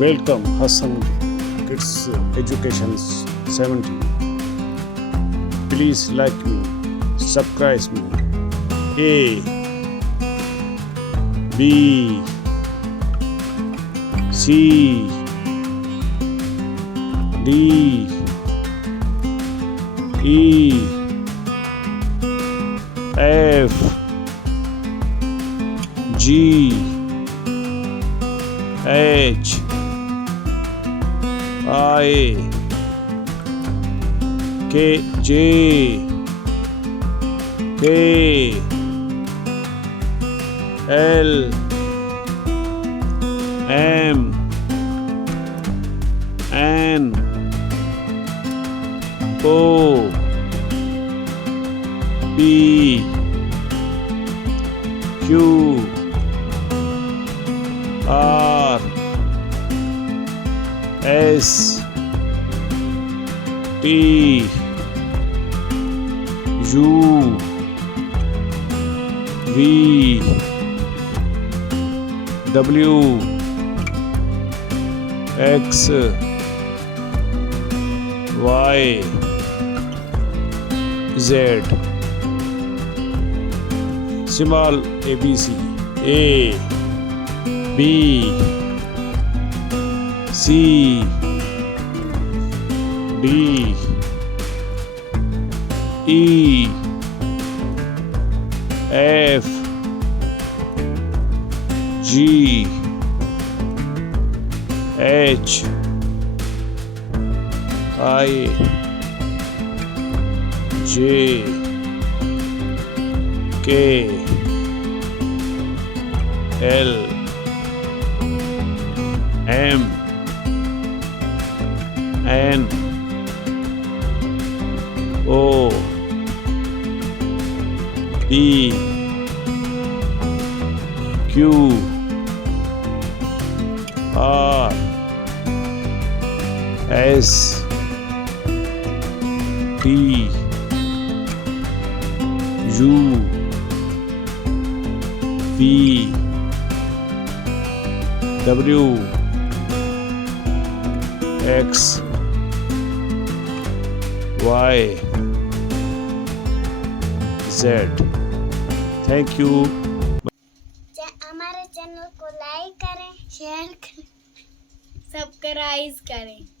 Welcome Hassan Kids Education 70. Please like me, subscribe me. A B C D E F G H I K J K L M N O P Q R S T U V W X Y Z. Small ABC. A B C D E F G H I J K L M N O P Q R S T U V W X Y Z. Thank you. हमारे channel को like करें, share करें, subscribe करें।